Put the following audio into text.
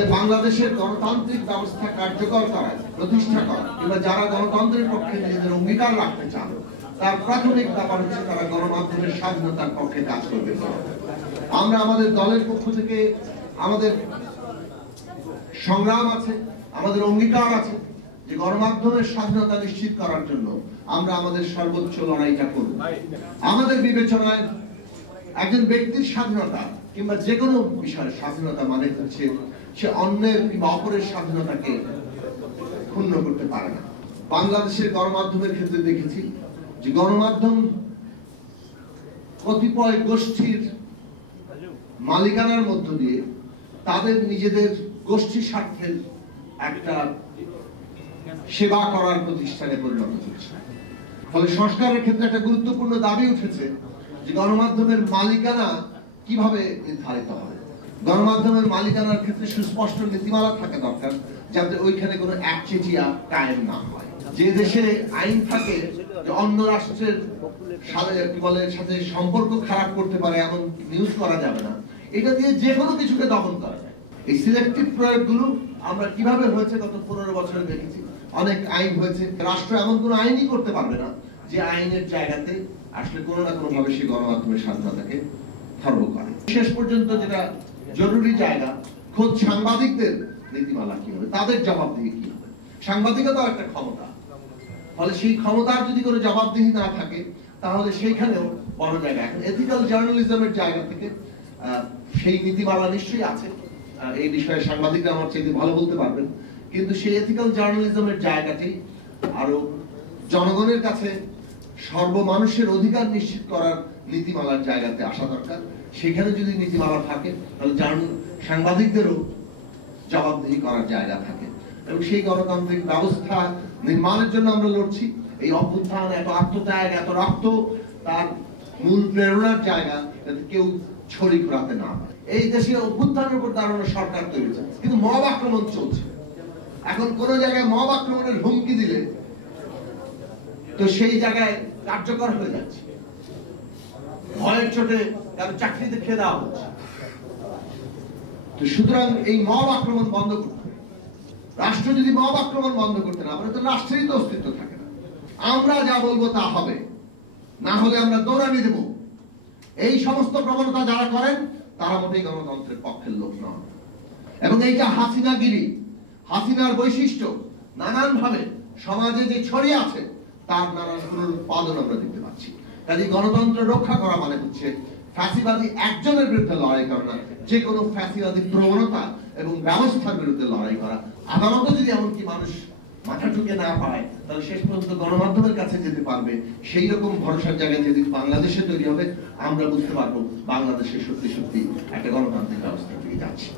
বাংলাদেশের গণতান্ত্রিক ব্যবস্থা কার্যকর করা, প্রতিষ্ঠা করা কিংবা যারা গণতন্ত্রের পক্ষে নিজেদের অঙ্গীকার রাখতে চান তার প্রাথমিক ব্যাপার হচ্ছে তারা গণমাধ্যমের স্বাধীনতার পক্ষে কাজ করবে। আমরা আমাদের দলের পক্ষ থেকে আমাদের সংগ্রাম আছে, আমাদের অঙ্গীকার আছে যে গণমাধ্যমের স্বাধীনতা নিশ্চিত করার জন্য আমরা আমাদের সর্বোচ্চ লড়াইটা করব। আমাদের বিবেচনায় একজন ব্যক্তির স্বাধীনতা কিংবা যে কোনো বিষয়ের স্বাধীনতা মানে হচ্ছে সে অন্যের কিংবা অপরের স্বাধীনতাকে ক্ষুণ্ণ করতে পারে না। বাংলাদেশের গণমাধ্যমের ক্ষেত্রে দেখেছি যে গণমাধ্যম কতিপয় গোষ্ঠীর মালিকানার মধ্য দিয়ে তাদের নিজেদের গোষ্ঠী স্বার্থের একটা সেবা করার প্রতিষ্ঠানে পরিণত হচ্ছে। ফলে সংস্কারের ক্ষেত্রে একটা গুরুত্বপূর্ণ দাবি উঠেছে যে গণমাধ্যমের মালিকানা কিভাবে নির্ধারিত হবে। গণমাধ্যমের মালিকানার ক্ষেত্রে সুস্পষ্ট নীতিমালা থাকা দরকার, যাতে ওইখানে কোনো একচেটিয়া কায়েম না হয়। যে দেশে আইন থাকে যে অন্য রাষ্ট্রের সাথে সম্পর্ক খারাপ করতে পারে এমন নিউজ করা যাবে না, এটা দিয়ে যে কোনো কিছুকে দমন করা যায়। এই সিলেক্টিভ প্রয়োগগুলো আমরা কিভাবে হয়েছে গত 15 বছরে দেখেছি। অনেক আইন হয়েছে, রাষ্ট্র এমন কোনো আইনই করতে পারবে না যে আইনের জায়গাতে আসলে কোনো না কোনো ভাবে সে গণমাধ্যমের স্বাধীনতাকে খর্ব করে। শেষ পর্যন্ত যেটা জরুরি জায়গা, খোদ সাংবাদিকদের নীতিমালা কি হবে, তাদের জবাবদিহি কি হবে। সাংবাদিকতা একটা ক্ষমতা, ফলে সেই ক্ষমতার যদি কোনো জবাবদিহি না থাকে তাহলে সেইখানেও বড় জায়গা। এখন এথিক্যাল জার্নালিজমের জায়গা থেকে সেই নীতিমালা নিশ্চয়ই আছে, এই বিষয়ে সাংবাদিকরা আমার চাইতে ভালো বলতে পারবেন, কিন্তু সেই এথিক্যাল জার্নালিজমের জায়গাটি আরো জনগণের কাছে সর্বমানুষের অধিকার নিশ্চিত করার নীতিমালার জায়গাতে আসা দরকার। সেখানে যদি নীতিমালা থাকে তাহলে সাংবাদিকদেরও জবাবদিহি করার জায়গা থাকে, এবং সেই গণতান্ত্রিক ব্যবস্থা নির্মাণের জন্য আমরা লড়ছি। এই অভ্যুত্থান, এত আত্মত্যাগ, এত রক্ত, তার মূল প্রেরণার জায়গা যাতে কেউ ছড়ি ঘোরাতে না হয়। এই দেশে অভ্যুত্থানের উপর দাঁড়ানো সরকার তৈরি হচ্ছে, কিন্তু মব আক্রমণ চলছে। এখন কোন জায়গায় মব আক্রমণের হুমকি দিলে তো সেই জায়গায় কার্যকর হয়ে যাচ্ছে, ভয়ের চোটে কারো চাকরিতে খেয়ে দেওয়া হচ্ছে। তো সুতরাং এই মব আক্রমণ বন্ধ করতে হবে। রাষ্ট্র যদি মব আক্রমণ বন্ধ করতে না পারে তো রাষ্ট্রেরই তো অস্তিত্ব থাকে না। আমরা যা বলবো তা হবে, না হলে আমরা দৌড়ানি দেব। এই সমস্ত প্রবণতা যারা করেন তারা মোটেই গণতন্ত্রের পক্ষের লোক নন। এবং এইটা হাসিনাগিরি, হাসিনার বৈশিষ্ট্য নানান ভাবে সমাজে যে ছড়িয়ে আছে তার নানান পুনরুৎপাদন আমরা দেখতে পাচ্ছি। কাজে গণতন্ত্র রক্ষা করা মানে হচ্ছে ফ্যাসিবাদী একজনের বিরুদ্ধে লড়াই করা না, যে কোনো ফ্যাসিবাদী প্রবণতা এবং ব্যবস্থার বিরুদ্ধে লড়াই করা। আদালতে যদি এমনকি মানুষ মাথা ঠুকে না পায় তাহলে শেষ পর্যন্ত গণমাধ্যমের কাছে যেতে পারবে। সেই রকম ভরসার জায়গায় যেদিন বাংলাদেশে তৈরি হবে আমরা বুঝতে পারবো বাংলাদেশে সত্যি সত্যি একটা গণতান্ত্রিক ব্যবস্থা তৈরি যাচ্ছে।